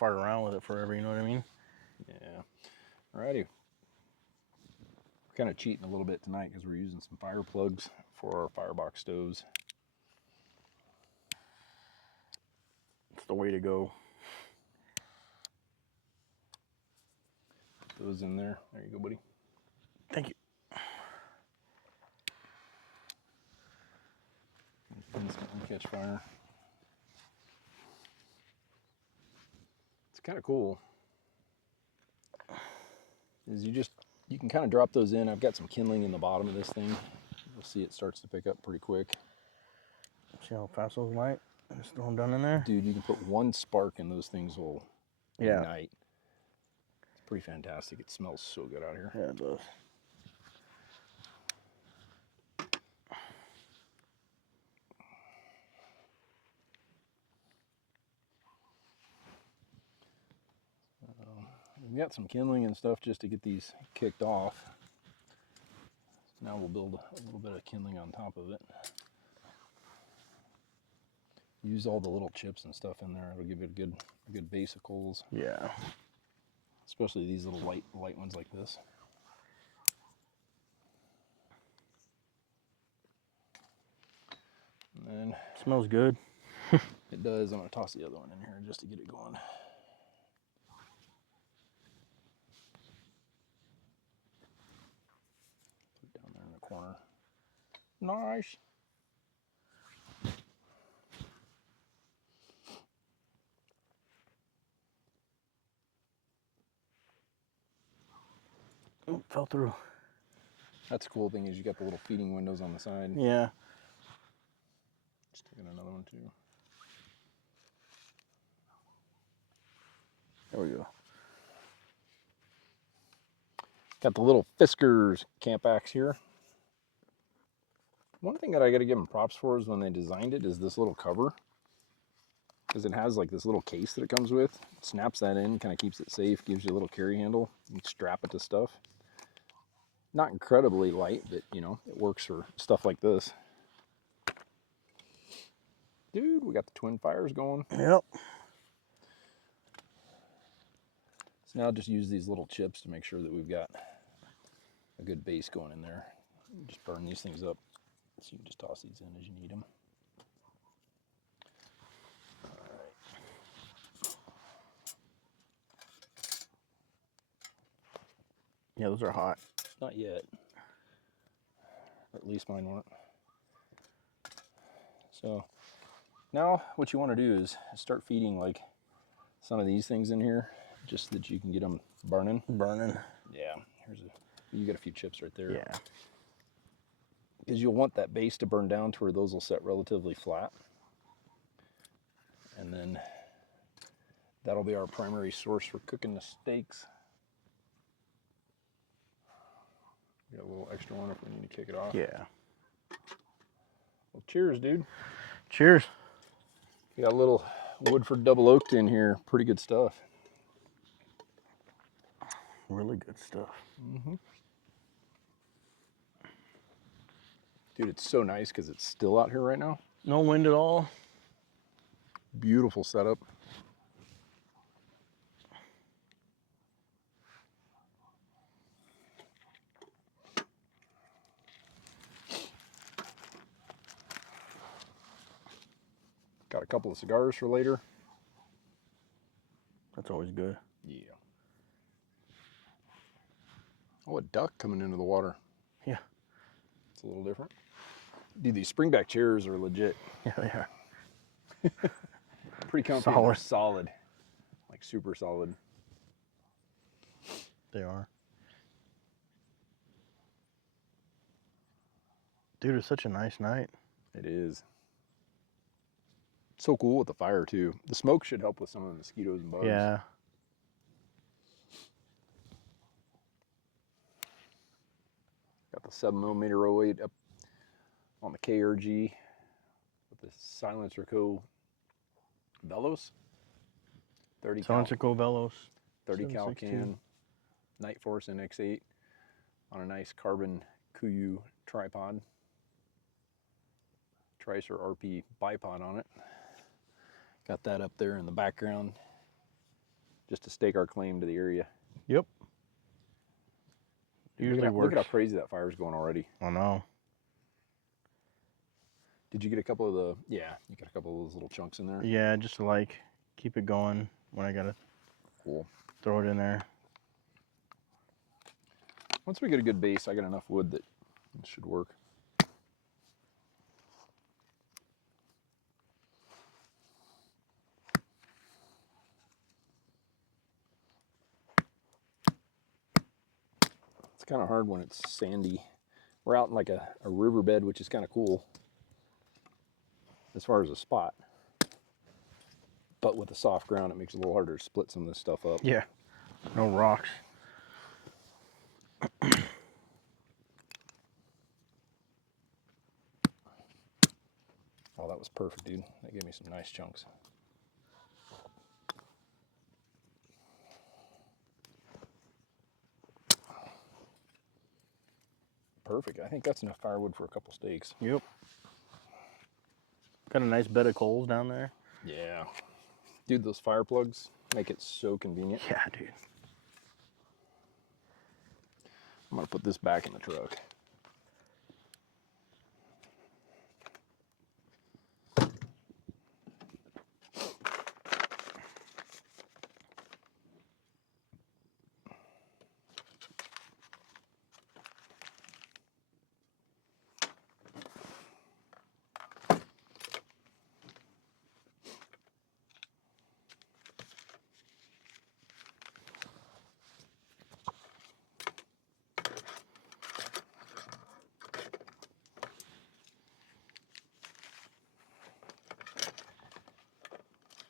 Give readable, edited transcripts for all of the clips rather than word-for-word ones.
fart around with it forever, you know what I mean? Yeah. Alrighty. We're kind of cheating a little bit tonight because we're using some fire plugs for our Firebox stoves. It's the way to go. Those in there. There you go, buddy. Thank you. Instantly catch fire. It's kind of cool. Is you can kind of drop those in. I've got some kindling in the bottom of this thing. You'll see it starts to pick up pretty quick. See how fast those light? Just throw them down in there. Dude, you can put one spark and those things will ignite. It's pretty fantastic. It smells so good out here. Yeah, it does. We've got some kindling and stuff just to get these kicked off. So now we'll build a little bit of kindling on top of it. Use all the little chips and stuff in there. It'll give it a good base of coals. Yeah. Especially these little light ones like this. And then Smells good. it does. I'm gonna toss the other one in here just to get it going. Put it down there in the corner. Nice. Ooh, fell through. That's the cool thing is you got the little feeding windows on the side. Yeah. Just taking another one too. There we go. Got the little Fiskars camp axe here. One thing that I got to give them props for is when they designed it is this little cover. Because it has like this little case that it comes with. It snaps that in, kind of keeps it safe, gives you a little carry handle. You can strap it to stuff. Not incredibly light, but you know, it works for stuff like this. Dude, we got the twin fires going. Yep. So now just use these little chips to make sure that we've got a good base going in there. Just burn these things up. So you can just toss these in as you need them. Yeah, those are hot. Not yet. Or at least mine weren't. So now what you want to do is start feeding like some of these things in here just so that you can get them burning. Yeah, you got a few chips right there. Yeah. Because you'll want that base to burn down to where those will set relatively flat. And then that'll be our primary source for cooking the steaks. Got a little extra one if we need to kick it off. Yeah. Well, cheers, dude. Cheers. We got a little Woodford Doule Oaked in here. Pretty good stuff. Really good stuff. Mm-hmm. Dude, it's so nice because it's still out here right now. No wind at all. Beautiful setup. Got a couple of cigars for later. That's always good. Yeah. Oh, a duck coming into the water. Yeah. It's a little different. Dude, these springback chairs are legit. Yeah, they are. Pretty comfy. Solid. Solid. Like super solid. They are. Dude, it's such a nice night. It is. So cool with the fire too. The smoke should help with some of the mosquitoes and bugs. Yeah. Got the 7mm 08 up on the KRG with the Silencer Co. Velos. 30 cal. Silencer Co. Velos. 30 cal 7.62. can. Night Force NX8 on a nice carbon Kuyu tripod. Tricer RP bipod on it. Got that up there in the background. just to stake our claim to the area. Yep. Look Usually at works. how crazy that fire's going already. I know. Did you get a couple of the, yeah, you got a couple of those little chunks in there? Yeah, just to like keep it going when I gotta Cool. throw it in there. Once we get a good base, I got enough wood that it should work. It's kind of hard when it's sandy. We're out in like a riverbed, which is kind of cool as far as a spot. But with the soft ground, it makes it a little harder to split some of this stuff up. Yeah. No rocks. Oh, that was perfect, dude. That gave me some nice chunks. Perfect. I think that's enough firewood for a couple steaks. Yep. Got a nice bed of coals down there. Yeah. Dude, those Fireplugs make it so convenient. Yeah, dude. I'm going to put this back in the truck.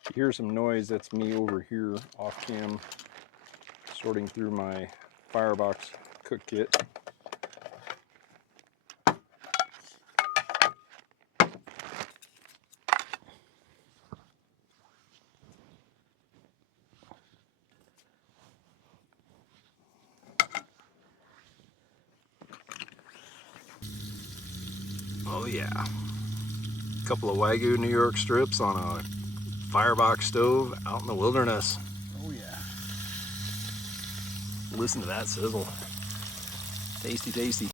If you hear some noise, that's me over here off cam sorting through my Firebox cook kit. Oh yeah. A couple of Wagu NY Strips on a Firebox stove out in the wilderness. Oh yeah. Listen to that sizzle. Tasty, tasty.